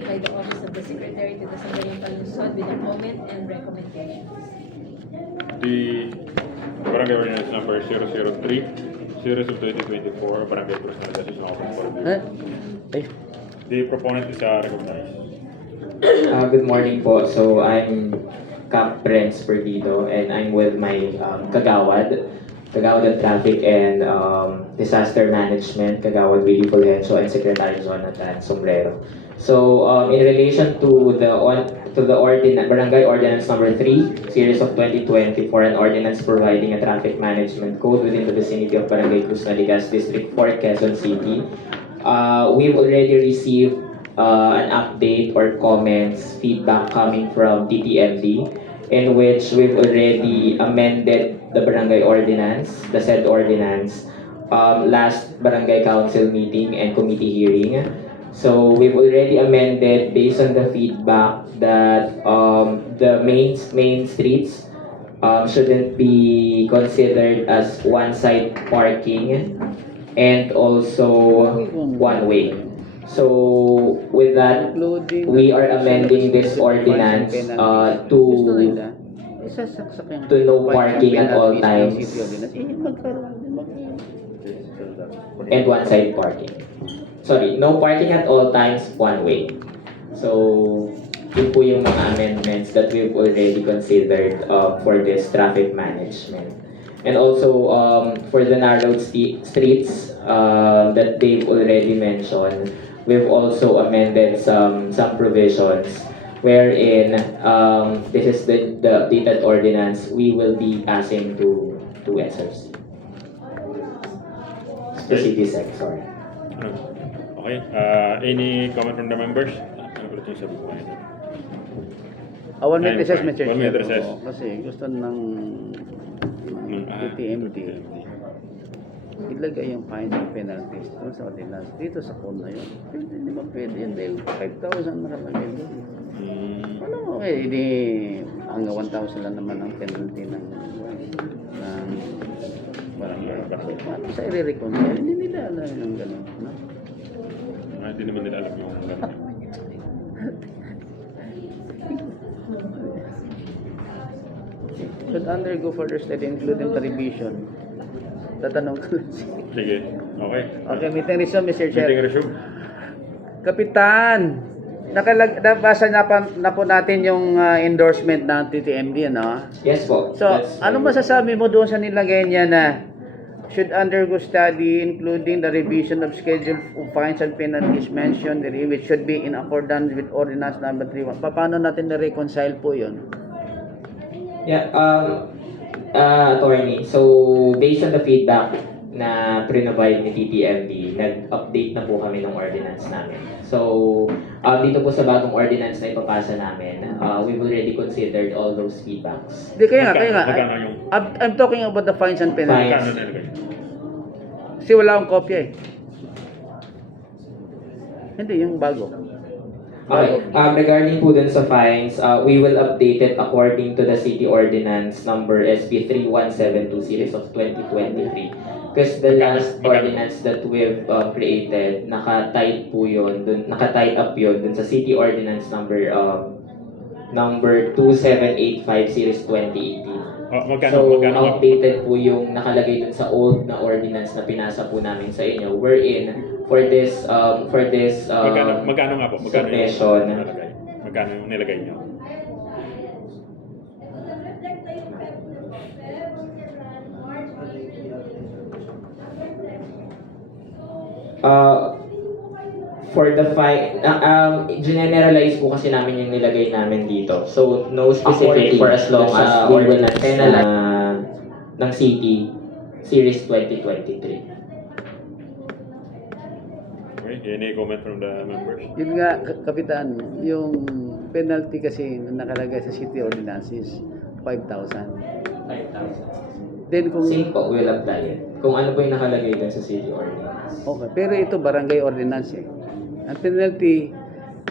by the Office of the Secretary to the Sangguniang Lungsod with a comment and recommendations. The Barangay Ordinance number 003, series of 2024, Barangay Personal Decision Office for the proponent is recognized. Good morning po. So I'm Cap Prince Perdido and I'm with my Kagawad of Traffic and Disaster Management, Kagawad Willie Fulgencio and Secretary Jonathan Sombrero. So in relation to the Barangay Ordinance number 3, series of 2024, an ordinance providing a traffic management code within the vicinity of Barangay Cruz Naligas, District 4, Quezon City. We've already received an update or comments, feedback coming from TTMD, in which we've already amended the barangay ordinance, the said ordinance, last barangay council meeting and committee hearing. So we've already amended based on the feedback that the main streets shouldn't be considered as one-side parking and also one way. So with that, we are amending this ordinance to no parking at all times and one-side parking. Sorry, no parking at all times, one way. So yun po yung mga amendments that we've already considered for this traffic management. And also for the narrowed streets that they've already mentioned, we've also amended some provisions wherein this is the updated ordinance we will be passing to SRC. To CTSEC, sorry. Okay. Any comment from the members? Ano ulit yung sabi ko ngayon? One minute recess, Fine. Mr. 1 minute Chair. recess. Oo, kasi gusto ng TTMD ilagay yung fines and penalties doon sa ordinance. Dito sa code na yun. Hindi ba pwede yun dahil 5,000 nakalagay doon. Ano mo, hindi hanggang 1,000 lang naman ang penalty ng barangay. Kasi paano sa i-reconcile? Hindi nila alam yung gano'n. No? Hindi naman nila alam yung gano'n. Should undergo further study including the revision. Tatanong ko lang siya. Sige. Okay. Okay, meeting resume, Mr. Chair. Meeting resume. Kapitan, nabasa na po natin yung endorsement ng TTMD, ano? Yes po. So, ano masasabi mo doon sa nilagay niya na should undergo study including the revision of schedule of fines and penalties mentioned therein, which should be in accordance with ordinance number 3. Paano natin na-reconcile po yun? Yeah, attorney. So, based on the feedback na pre-provide ni TTMD, nag-update na po kami ng ordinance namin. So, dito po sa bagong ordinance na ipapasa namin, we've already considered all those feedbacks. Di, kaya nga. Magkano yung I'm talking about the fines and penalties. magkano nilagay? Kasi wala akong kopya eh. Hindi, yung bago. Okay, regarding po dun sa fines, we will update it according to the City Ordinance number SB 3172 series of 2023. Because the last ordinance that we've created, naka-tied up yun dun sa City Ordinance number 2785 series 2018. So, outdated po yung nakalagay dun sa old na ordinance na pinasa po namin sa inyo, wherein for this magkano nga po? Magkano yung submission. nilagay? Magkano yung nilagay niyo? For the fine, generalize po kasi namin yung nilagay namin dito. So, no specific for as long as we will not penalize ng city series 2023. Okay. Any comment from the members? Yun nga, Kapitan, yung penalty kasi na nakalagay sa city ordinances, 5,000. 5,000. Then kung... Same po, we'll apply it. Kung ano po yung nakalagay dun sa city ordinance. Okay, pero ito barangay ordinance eh. Ang penalty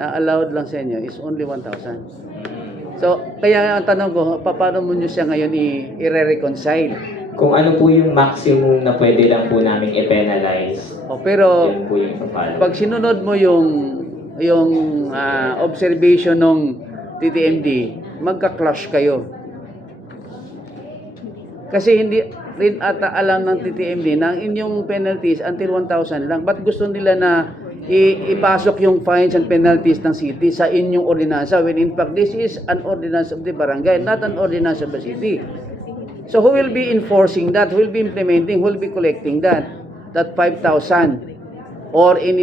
na allowed lang sa inyo is only 1,000. So, kaya ang tanong ko, paano mo nyo siya ngayon i-reconcile? Kung ano po yung maximum na pwede lang po namin i-penalize, O, pero yun po yung papalo. pag sinunod mo yung observation ng TTMD, magka-clash kayo. Kasi hindi rin ata alam ng TTMD na ang inyong penalties until 1,000 lang. Ba't gusto nila na ipasok yung fines and penalties ng city sa inyong ordinansa when in fact this is an ordinance of the barangay, not an ordinance of the city. So who will be enforcing that? Who will be implementing? Who will be collecting that? That 5,000 or any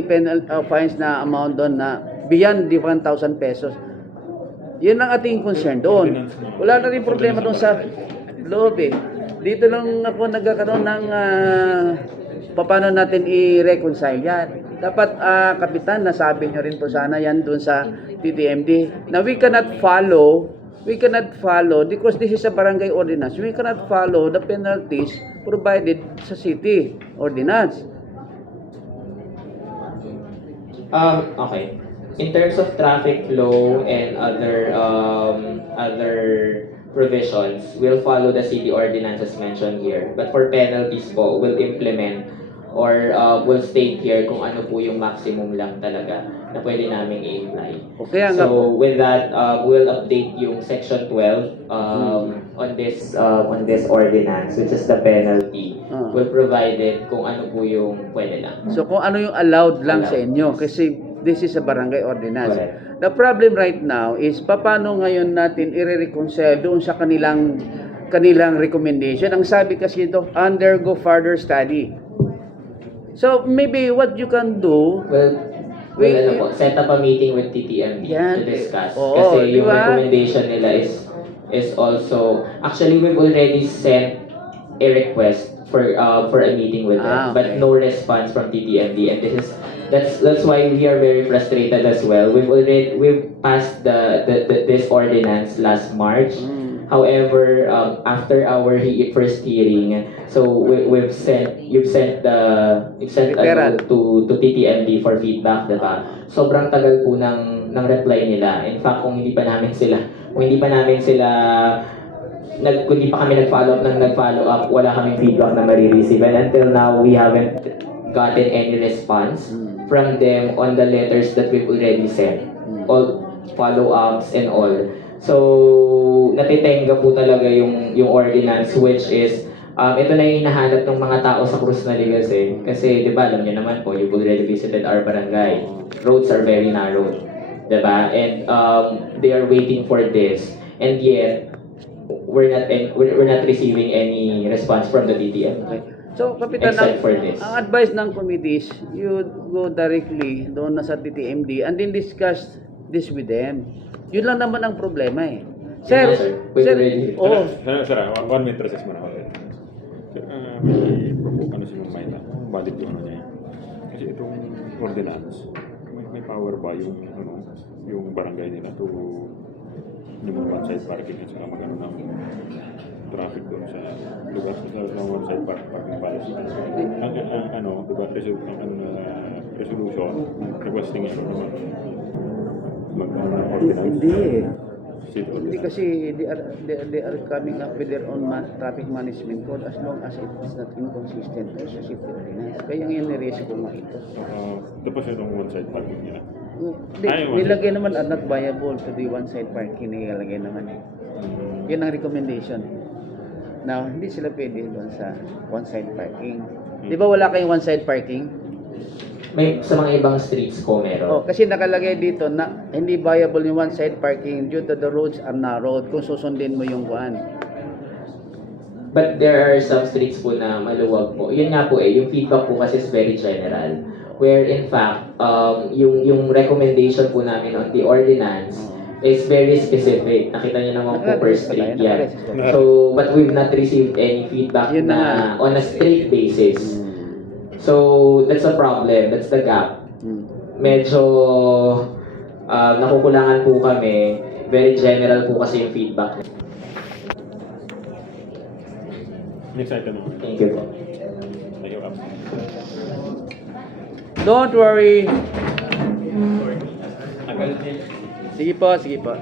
fines na amount doon na beyond the 1,000 pesos. Yun ang ating concern doon. Wala na rin problema doon sa loob eh. Dito lang ako nagkakaroon ng paano natin i-reconcile yan. Dapat kapitan, nasabi nyo rin po sana yan doon sa TTMD. Now we cannot follow because this is a barangay ordinance. We cannot follow the penalties provided sa city ordinance. Okay. In terms of traffic flow and other provisions, we'll follow the city ordinance as mentioned here. But for penalties po, we'll implement or we'll state here kung ano po yung maximum lang talaga na pwede namin i-apply. Okay, So with that, we'll update yung section 12 on this ordinance, which is the penalty. We'll provide it kung ano po yung pwede lang. So kung ano yung allowed lang sa inyo kasi this is a barangay ordinance. Correct. The problem right now is paano ngayon natin i-reconcile doon sa kanilang recommendation. Ang sabi kasi ito, undergo further study. So maybe what you can do, Set up a meeting with TTMB Yan. to discuss. Oo, Kasi yung diba? recommendation nila is also, actually we've already sent a request for a meeting with them, Okay. but no response from TTMB, and that's why we are very frustrated as well. We've passed this ordinance last March. However, after our first hearing, so you've sent Referral. to TTMD for feedback, diba? Sobrang tagal po ng reply nila. In fact, kung hindi pa kami nag-follow up, wala kaming feedback na marireceive. And until now, we haven't gotten any response from them on the letters that we've already sent. All follow-ups and all. So, natitenga po talaga yung ordinance, which is, ito na yung hinahanap ng mga tao sa Cruz Naligas eh. Kasi, di ba, alam niyo naman po, you've already visited our barangay. Roads are very narrow. Di ba? And they are waiting for this. And yet, we're not receiving any response from the DTM. So, Kapitan, Except for this. ang advice ng committees, you go directly doon na sa TTMD and then discuss this with them. Yun lang naman ang problema eh. Sir, We've sir, already- oo. Sir, 1 minute recess muna. Sir, may provoke sa yung mind na valid yung niya. Kasi itong ordinance, may power ba yung barangay nila to yung mga one-side parking at saka magano ng traffic doon sa lugar sa one-side parking policy. Resolution, requesting ito naman mag-ordinance. Hindi eh. City Hindi ordinance. kasi they are coming up with their own traffic management code as long as it is not inconsistent with the city ordinance. Kaya yung nire-risk ko nga ito. Tapos itong one-side parking nila. Nilagay naman are not viable to the one-side parking, nilagay naman. Yun ang recommendation. Now, hindi sila pwede doon sa one-side parking. Di ba wala kayong one-side parking? May sa mga ibang streets ko meron. Oh, kasi nakalagay dito na hindi viable yung one-side parking due to the roads are narrowed kung susundin mo yung kuan. But there are some streets po na maluwag po. Yun nga po yung feedback po kasi is very general. Where in fact, yung recommendation po namin on the ordinance is very specific. Nakita niyo naman po per street yan. So, but we've not received any feedback Yun na nga. na on a street basis. So, that's a problem. That's the gap. Medyo nakukulangan po kami. Very general po kasi yung feedback. Next item. Thank you po. Thank you, Cap. Don't worry. Sige po, sige po.